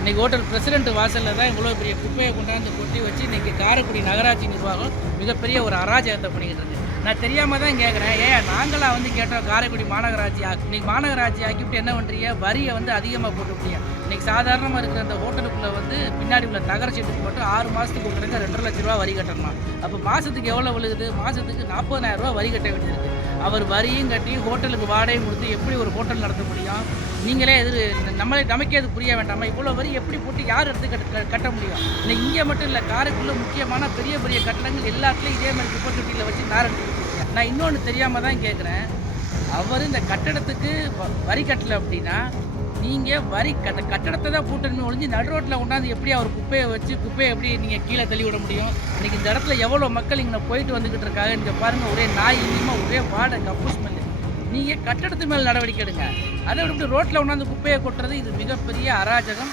இன்னைக்கு hotel president வாசலில் தான் இவ்வளோ பெரிய குப்பையை கொண்டாந்து கொட்டி வச்சு இன்னைக்கு காரைக்குடி நகராட்சி நிர்வாகம் மிகப்பெரிய ஒரு அராஜகத்தை பண்ணிக்கிட்டு இருக்கு. நான் தெரியாமல் தான் கேட்குறேன் ஏன் நாங்களாக வந்து கேட்டோம் காரைக்குடி மாநகராட்சி ஆக்கி இன்னைக்கு மாநகராட்சி ஆக்கிவிட்டு என்ன பண்ணுறீங்க வரியை வந்து அதிகமாக போட்டுவிட்டீங்க இன்னைக்கு சாதாரணமாக இருக்கிற அந்த ஹோட்டலுக்குள்ளே வந்து பின்னாடி உள்ள தகர சீட்டுக்கு மட்டும் ஆறு மாதத்துக்கு கொடுக்குறங்க ரெண்டரை லட்ச ரூபா வரி கட்டணுமா? அப்போ மாதத்துக்கு எவ்வளோ விழுகுது? மாதத்துக்கு நாற்பதாயிரம் ரூபா வரி கட்ட வேண்டியிருக்கு அவர் வரியும் கட்டி ஹோட்டலுக்கு வாடகையும் கொடுத்து எப்படி ஒரு ஹோட்டல் நடத்த முடியும்? நீங்களே எதிர் நம்மளே நமக்கே அது புரிய வேண்டாமா? இவ்வளோ வரி எப்படி போட்டு யார் எடுத்து கட்ட கட்ட முடியும்? இல்லை இங்கே மட்டும் இல்லை காரைக்குள்ள முக்கியமான பெரிய பெரிய கட்டடங்கள் எல்லாத்துலேயும் இதே மாதிரி குப்பை தொட்டியில் வச்சு நார் எடுத்துக்கிட்டு நான் இன்னொன்று தெரியாமல் தான் கேட்குறேன் அவர் இந்த கட்டடத்துக்கு வ- வரி கட்டலை அப்படின்னா நீங்கள் வரி கட்ட கட்டடத்தை தான் கூட்டணுமே ஒழிஞ்சு நடு ரோட்டில் கொண்டாந்து எப்படி அவர் குப்பையை வச்சு குப்பையை எப்படி நீங்கள் கீழே தள்ளி விட முடியும்? இன்றைக்கி இந்த இடத்துல எவ்வளோ மக்கள் இங்கே போயிட்டு வந்துக்கிட்டு இருக்காங்க? இங்கே பாருங்கள் ஒரே நாய் இனிமே ஒரே வாடை கப்பு ஸ்மெல்லு நீங்கள் கட்டடத்து மேல் நடவடிக்கை எடுங்க. அதை விட்டு ரோட்டில் கொண்டாந்து குப்பையை கொட்டுறது இது மிகப்பெரிய அராஜகம்.